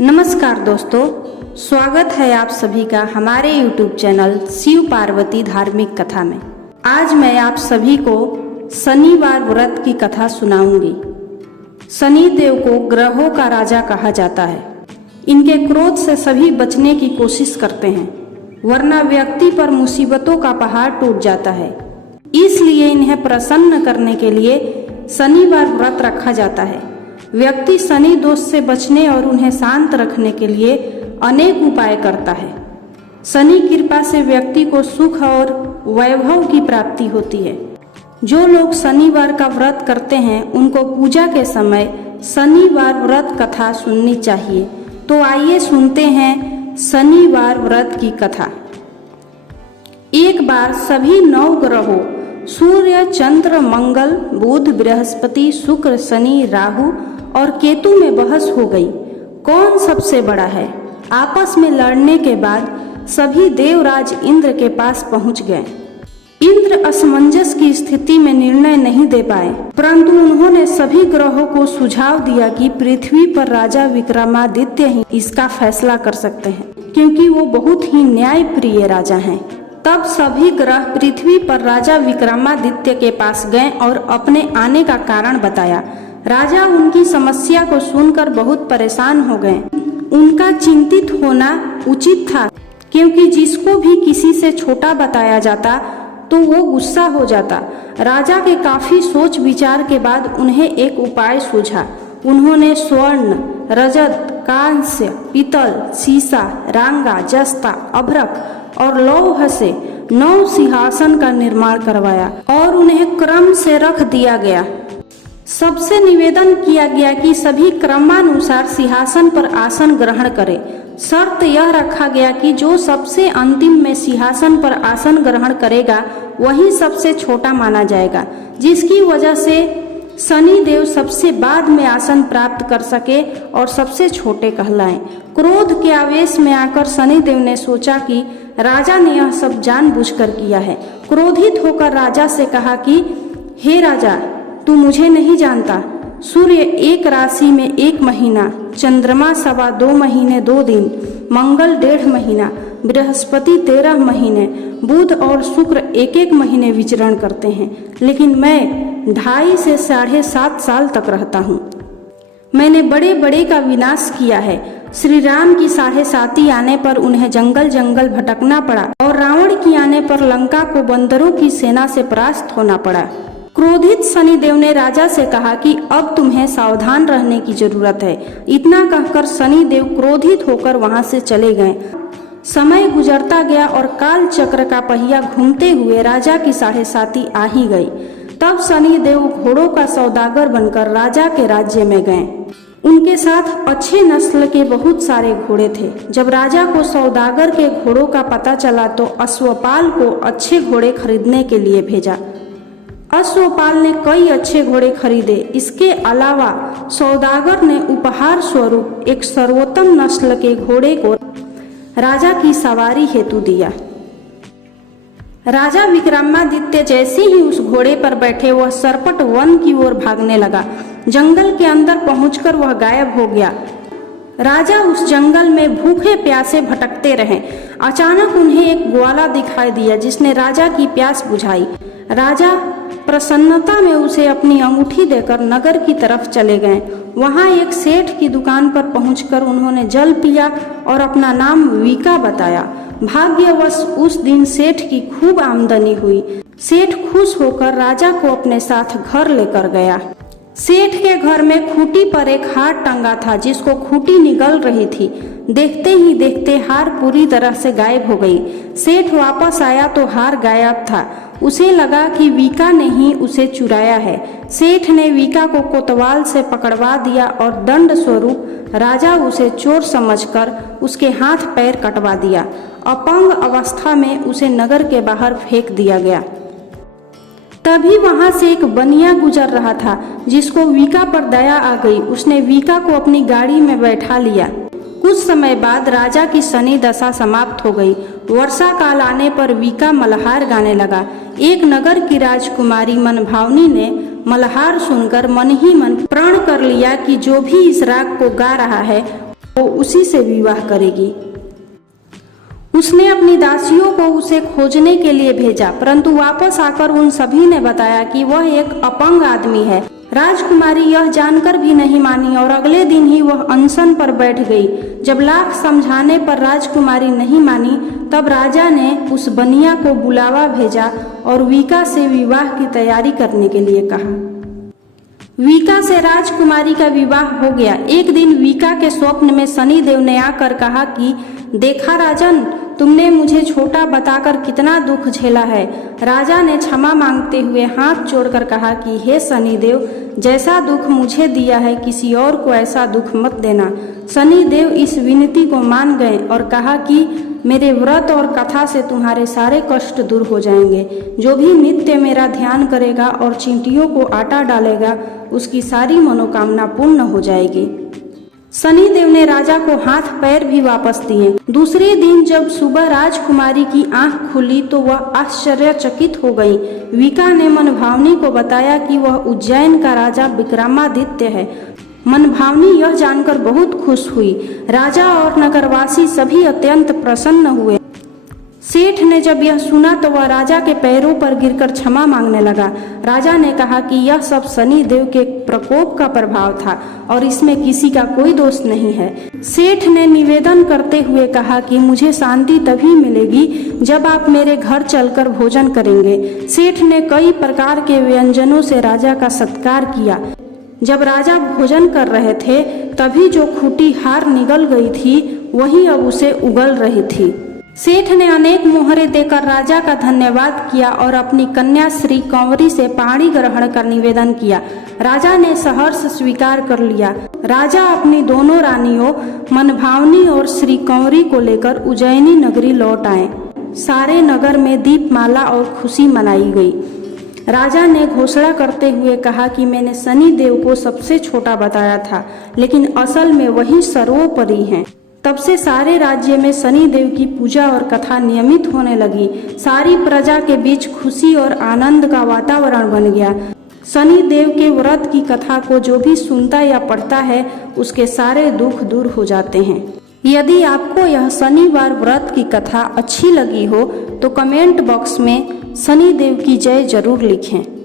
नमस्कार दोस्तों, स्वागत है आप सभी का हमारे YouTube चैनल शिव पार्वती धार्मिक कथा में। आज मैं आप सभी को शनिवार व्रत की कथा सुनाऊंगी। शनि देव को ग्रहों का राजा कहा जाता है। इनके क्रोध से सभी बचने की कोशिश करते हैं, वरना व्यक्ति पर मुसीबतों का पहाड़ टूट जाता है। इसलिए इन्हें प्रसन्न करने के लिए शनिवार व्रत रखा जाता है। व्यक्ति शनि दोष से बचने और उन्हें शांत रखने के लिए अनेक उपाय करता है। शनि कृपा से व्यक्ति को सुख और वैभव की प्राप्ति होती है। जो लोग शनिवार का व्रत करते हैं उनको पूजा के समय शनिवार व्रत कथा सुननी चाहिए। तो आइए सुनते हैं शनिवार व्रत की कथा। एक बार सभी 9 ग्रहों सूर्य, चंद्र, मंगल, बुध, बृहस्पति, शुक्र, शनि, राहु और केतु में बहस हो गई, कौन सबसे बड़ा है। आपस में लड़ने के बाद सभी देवराज इंद्र के पास पहुंच गए। इंद्र असमंजस की स्थिति में निर्णय नहीं दे पाए, परंतु उन्होंने सभी ग्रहों को सुझाव दिया कि पृथ्वी पर राजा विक्रमादित्य ही इसका फैसला कर सकते हैं, क्योंकि वो बहुत ही न्यायप्रिय राजा हैं। तब सभी ग्रह पृथ्वी पर राजा विक्रमादित्य के पास गए और अपने आने का कारण बताया। राजा उनकी समस्या को सुनकर बहुत परेशान हो गए। उनका चिंतित होना उचित था, क्योंकि जिसको भी किसी से छोटा बताया जाता तो वो गुस्सा हो जाता। राजा के काफी सोच विचार के बाद उन्हें एक उपाय सूझा। उन्होंने स्वर्ण, रजत, कांस्य, पीतल, सीसा, रांगा, जस्ता, अभ्रक और लौह से 9 सिंहासन का निर्माण करवाया और उन्हें क्रम से रख दिया गया। सबसे निवेदन किया गया कि सभी क्रमानुसार सिंहासन पर आसन ग्रहण करें। शर्त यह रखा गया कि जो सबसे अंतिम में सिंहासन पर आसन ग्रहण करेगा वही सबसे छोटा माना जाएगा, जिसकी वजह से शनि देव सबसे बाद में आसन प्राप्त कर सके और सबसे छोटे कहलाएं। क्रोध के आवेश में आकर शनि देव ने सोचा कि राजा ने यह सब जानबूझकर किया है। क्रोधित होकर राजा से कहा कि हे राजा, तू मुझे नहीं जानता। सूर्य 1 राशि में 1 महीना, चंद्रमा 2.25 महीने 2 दिन, मंगल 1.5 महीना, बृहस्पति 13 महीने, बुध और शुक्र 1-1 महीने विचरण करते हैं, लेकिन मैं 2.5 से 7.5 साल तक रहता हूँ। मैंने बड़े बड़े का विनाश किया है। श्री राम की 7.5 आने पर उन्हें जंगल जंगल भटकना पड़ा और रावण की आने पर लंका को बंदरों की सेना से परास्त होना पड़ा। क्रोधित शनिदेव ने राजा से कहा कि अब तुम्हें सावधान रहने की जरूरत है। इतना कहकर शनिदेव क्रोधित होकर वहां से चले गए। समय गुजरता गया और काल चक्र का पहिया घूमते हुए राजा की 7.5 आ ही गई। तब शनिदेव घोड़ों का सौदागर बनकर राजा के राज्य में गए। उनके साथ अच्छे नस्ल के बहुत सारे घोड़े थे। जब राजा को सौदागर के घोड़ों का पता चला तो अश्वपाल को अच्छे घोड़े खरीदने के लिए भेजा। अश्वपाल ने कई अच्छे घोड़े खरीदे। इसके अलावा सौदागर ने उपहार स्वरूप एक सर्वोत्तम नस्ल के घोड़े को राजा की सवारी हेतु दिया। राजा विक्रमादित्य जैसे ही उस घोड़े पर बैठे वह सरपट वन की ओर भागने लगा। जंगल के अंदर पहुंचकर वह गायब हो गया। राजा उस जंगल में भूखे प्यासे भटकते रहे। अचानक उन्हें एक ग्वाला दिखाई दिया, जिसने राजा की प्यास बुझाई। राजा प्रसन्नता में उसे अपनी अंगूठी देकर नगर की तरफ चले गए। वहां एक सेठ की दुकान पर पहुंचकर उन्होंने जल पिया और अपना नाम वीका बताया। भाग्यवश उस दिन सेठ की खूब आमदनी हुई। सेठ खुश होकर राजा को अपने साथ घर लेकर गया। सेठ के घर में खूंटी पर एक हार टंगा था, जिसको खूंटी निगल रही थी। देखते ही देखते हार पूरी तरह से गायब हो गई। सेठ वापस आया तो हार गायब था। उसे लगा कि वीका ने ही उसे चुराया है। सेठ ने वीका को कोतवाल से पकड़वा दिया और दंड स्वरूप राजा उसे चोर समझकर उसके हाथ पैर कटवा दिया। अपंग अवस्था में उसे नगर के बाहर फेंक दिया गया। तभी वहां से एक बनिया गुजर रहा था, जिसको वीका पर दया आ गई। उसने वीका को अपनी गाड़ी में बैठा लिया। कुछ समय बाद राजा की शनि दशा समाप्त हो गई। वर्षा काल आने पर वीका मल्हार गाने लगा। एक नगर की राजकुमारी मनभावनी ने मल्हार सुनकर मन ही मन प्रण कर लिया कि जो भी इस राग को गा रहा है वो उसी से विवाह करेगी। उसने अपनी दासियों को उसे खोजने के लिए भेजा, परंतु वापस आकर उन सभी ने बताया कि वह एक अपंग आदमी है। राजकुमारी यह जानकर भी नहीं मानी और अगले दिन ही वह अनशन पर बैठ गई। जब लाख समझाने पर राजकुमारी नहीं मानी, तब राजा ने उस बनिया को बुलावा भेजा और वीका से विवाह की तैयारी करने के लिए कहा। वीका से राजकुमारी का विवाह हो गया। एक दिन वीका के स्वप्न में शनिदेव ने आकर कहा कि देखा राजन, तुमने मुझे छोटा बताकर कितना दुख झेला है। राजा ने क्षमा मांगते हुए हाथ जोड़कर कहा कि हे शनिदेव, जैसा दुख मुझे दिया है किसी और को ऐसा दुख मत देना। शनिदेव इस विनती को मान गए और कहा कि मेरे व्रत और कथा से तुम्हारे सारे कष्ट दूर हो जाएंगे। जो भी नित्य मेरा ध्यान करेगा और चींटियों को आटा डालेगा, उसकी सारी मनोकामना पूर्ण हो जाएगी। शनिदेव ने राजा को हाथ पैर भी वापस दिए। दूसरे दिन जब सुबह राजकुमारी की आंख खुली तो वह आश्चर्यचकित हो गई। वीका ने मनभावनी को बताया कि वह उज्जैन का राजा विक्रमादित्य है। मनभावनी यह जानकर बहुत खुश हुई। राजा और नगरवासी सभी अत्यंत प्रसन्न हुए। सेठ ने जब यह सुना तो वह राजा के पैरों पर गिरकर क्षमा मांगने लगा। राजा ने कहा कि यह सब शनि देव के प्रकोप का प्रभाव था और इसमें किसी का कोई दोष नहीं है। सेठ ने निवेदन करते हुए कहा कि मुझे शांति तभी मिलेगी जब आप मेरे घर चलकर भोजन करेंगे। सेठ ने कई प्रकार के व्यंजनों से राजा का सत्कार किया। जब राजा भोजन कर रहे थे तभी जो खूंटी हार निगल गई थी वही अब उसे उगल रही थी। सेठ ने अनेक मोहरे देकर राजा का धन्यवाद किया और अपनी कन्या श्री कंवरी से पाणी ग्रहण का निवेदन किया। राजा ने सहर्ष स्वीकार कर लिया। राजा अपनी दोनों रानियों मनभावनी और श्री कंवरी को लेकर उज्जैनी नगरी लौट आए। सारे नगर में दीपमाला और खुशी मनाई गई। राजा ने घोषणा करते हुए कहा कि मैंने शनि देव को सबसे छोटा बताया था, लेकिन असल में वही सर्वोपरि हैं। तब से सारे राज्य में शनि देव की पूजा और कथा नियमित होने लगी। सारी प्रजा के बीच खुशी और आनंद का वातावरण बन गया। शनि देव के व्रत की कथा को जो भी सुनता या पढ़ता है उसके सारे दुख दूर हो जाते हैं। यदि आपको यह शनिवार व्रत की कथा अच्छी लगी हो तो कमेंट बॉक्स में शनि देव की जय जरूर लिखें।